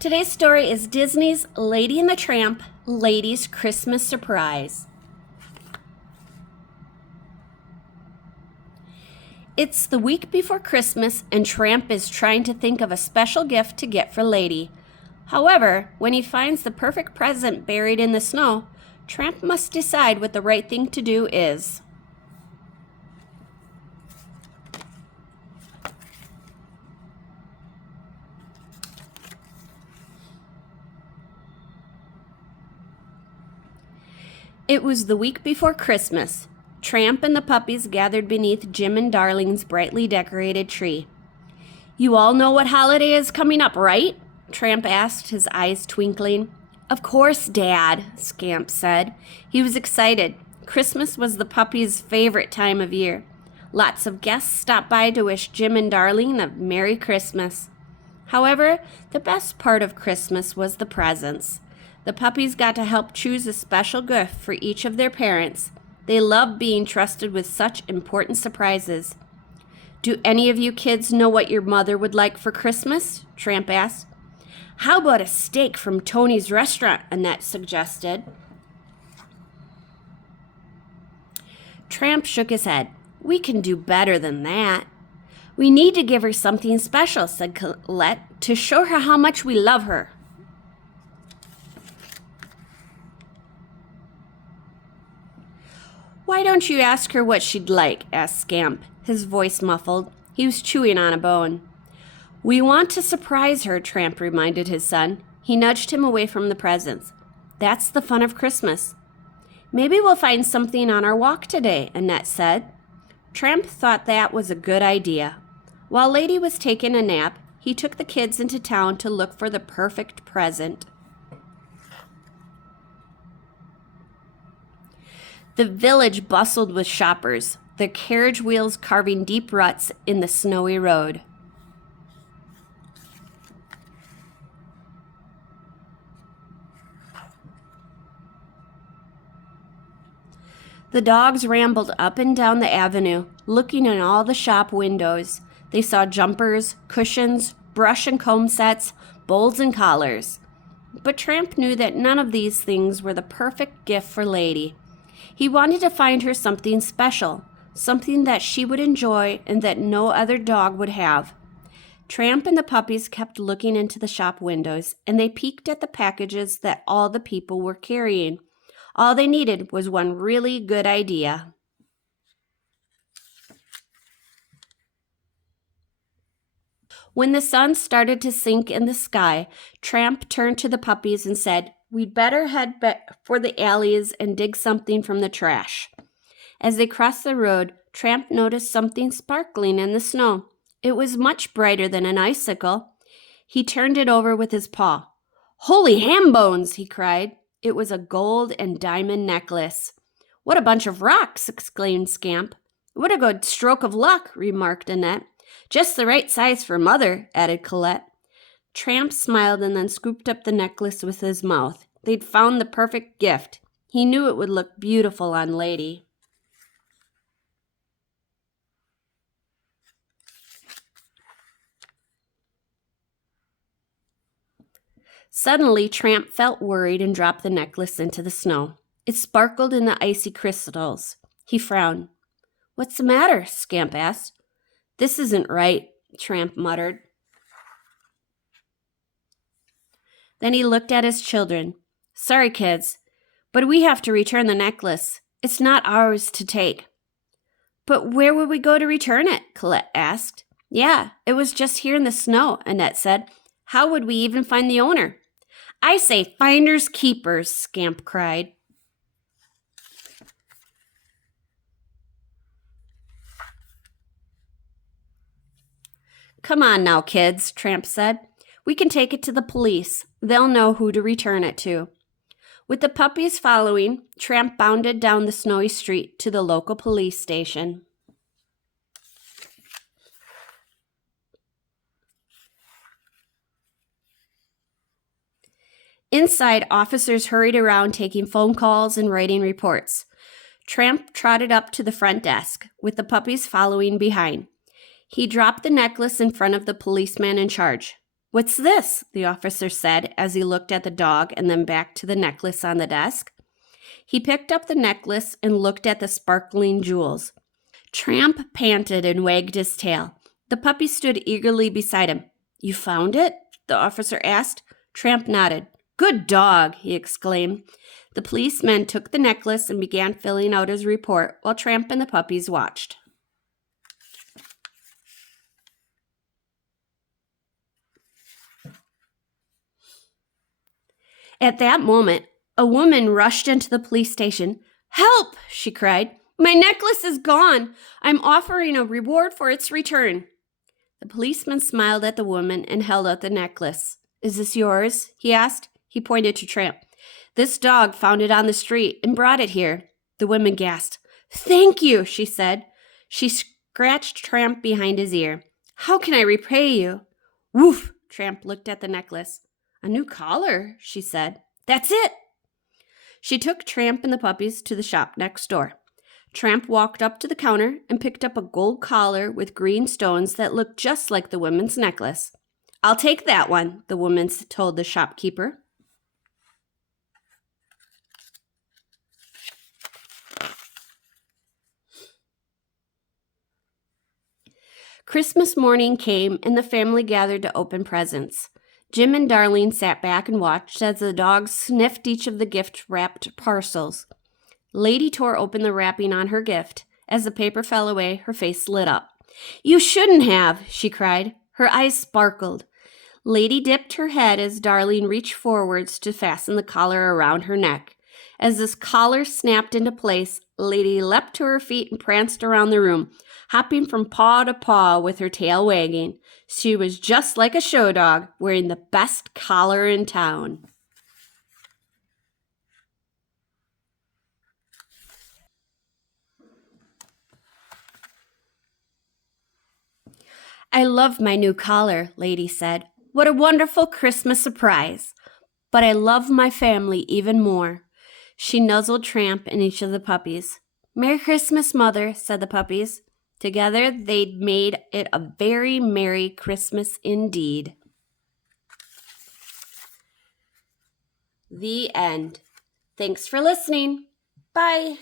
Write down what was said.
Today's story is Disney's Lady and the Tramp, Lady's Christmas Surprise. It's the week before Christmas, and Tramp is trying to think of a special gift to get for Lady. However, when he finds the perfect present buried in the snow, Tramp must decide what the right thing to do is. It was the week before Christmas. Tramp and the puppies gathered beneath Jim and Darling's brightly decorated tree. "You all know what holiday is coming up, right?" Tramp asked, his eyes twinkling. "Of course, Dad," Scamp said. He was excited. Christmas was the puppies' favorite time of year. Lots of guests stopped by to wish Jim and Darling a Merry Christmas. However, the best part of Christmas was the presents. The puppies got to help choose a special gift for each of their parents. They loved being trusted with such important surprises. "Do any of you kids know what your mother would like for Christmas?" Tramp asked. "How about a steak from Tony's restaurant?" Annette suggested. Tramp shook his head. "We can do better than that." "We need to give her something special," said Colette, "to show her how much we love her." "Why don't you ask her what she'd like?" asked Scamp, his voice muffled. He was chewing on a bone. "We want to surprise her," Tramp reminded his son. He nudged him away from the presents. "That's the fun of Christmas." "Maybe we'll find something on our walk today," Annette said. Tramp thought that was a good idea. While Lady was taking a nap, he took the kids into town to look for the perfect present. The village bustled with shoppers, their carriage wheels carving deep ruts in the snowy road. The dogs rambled up and down the avenue, looking in all the shop windows. They saw jumpers, cushions, brush and comb sets, bowls and collars. But Tramp knew that none of these things were the perfect gift for Lady. He wanted to find her something special, something that she would enjoy and that no other dog would have. Tramp and the puppies kept looking into the shop windows, and they peeked at the packages that all the people were carrying. All they needed was one really good idea. When the sun started to sink in the sky, Tramp turned to the puppies and said, "We'd better head for the alleys and dig something from the trash." As they crossed the road, Tramp noticed something sparkling in the snow. It was much brighter than an icicle. He turned it over with his paw. "Holy ham bones!" he cried. It was a gold and diamond necklace. "What a bunch of rocks!" exclaimed Scamp. "What a good stroke of luck!" remarked Annette. "Just the right size for Mother," added Colette. Tramp smiled and then scooped up the necklace with his mouth. They'd found the perfect gift. He knew it would look beautiful on Lady. Suddenly, Tramp felt worried and dropped the necklace into the snow. It sparkled in the icy crystals. He frowned. "What's the matter?" Scamp asked. "This isn't right," Tramp muttered. Then he looked at his children. "Sorry, kids, but we have to return the necklace. It's not ours to take." "But where would we go to return it?" Colette asked. "Yeah, it was just here in the snow," Annette said. "How would we even find the owner?" "I say finders keepers," Scamp cried. "Come on now, kids," Tramp said. "We can take it to the police. They'll know who to return it to." With the puppies following, Tramp bounded down the snowy street to the local police station. Inside, officers hurried around taking phone calls and writing reports. Tramp trotted up to the front desk, with the puppies following behind. He dropped the necklace in front of the policeman in charge. "What's this?" the officer said as he looked at the dog and then back to the necklace on the desk. He picked up the necklace and looked at the sparkling jewels. Tramp panted and wagged his tail. The puppy stood eagerly beside him. "You found it?" the officer asked. Tramp nodded. "Good dog!" he exclaimed. The policeman took the necklace and began filling out his report while Tramp and the puppies watched. At that moment, a woman rushed into the police station. "Help!" she cried. "My necklace is gone. I'm offering a reward for its return." The policeman smiled at the woman and held out the necklace. "Is this yours?" he asked. He pointed to Tramp. "This dog found it on the street and brought it here." The woman gasped. "Thank you," she said. She scratched Tramp behind his ear. "How can I repay you?" "Woof!" Tramp looked at the necklace. "A new collar," she said. "That's it." She took Tramp and the puppies to the shop next door. Tramp walked up to the counter and picked up a gold collar with green stones that looked just like the woman's necklace. "I'll take that one," the woman told the shopkeeper. Christmas morning came and the family gathered to open presents. Jim and Darlene sat back and watched as the dogs sniffed each of the gift-wrapped parcels. Lady tore open the wrapping on her gift. As the paper fell away, her face lit up. "You shouldn't have," she cried. Her eyes sparkled. Lady dipped her head as Darlene reached forwards to fasten the collar around her neck. As this collar snapped into place, Lady leapt to her feet and pranced around the room, hopping from paw to paw with her tail wagging. She was just like a show dog, wearing the best collar in town. "I love my new collar," Lady said. "What a wonderful Christmas surprise. But I love my family even more." She nuzzled Tramp and each of the puppies. "Merry Christmas, Mother," said the puppies. Together, they'd made it a very Merry Christmas indeed. The end. Thanks for listening. Bye.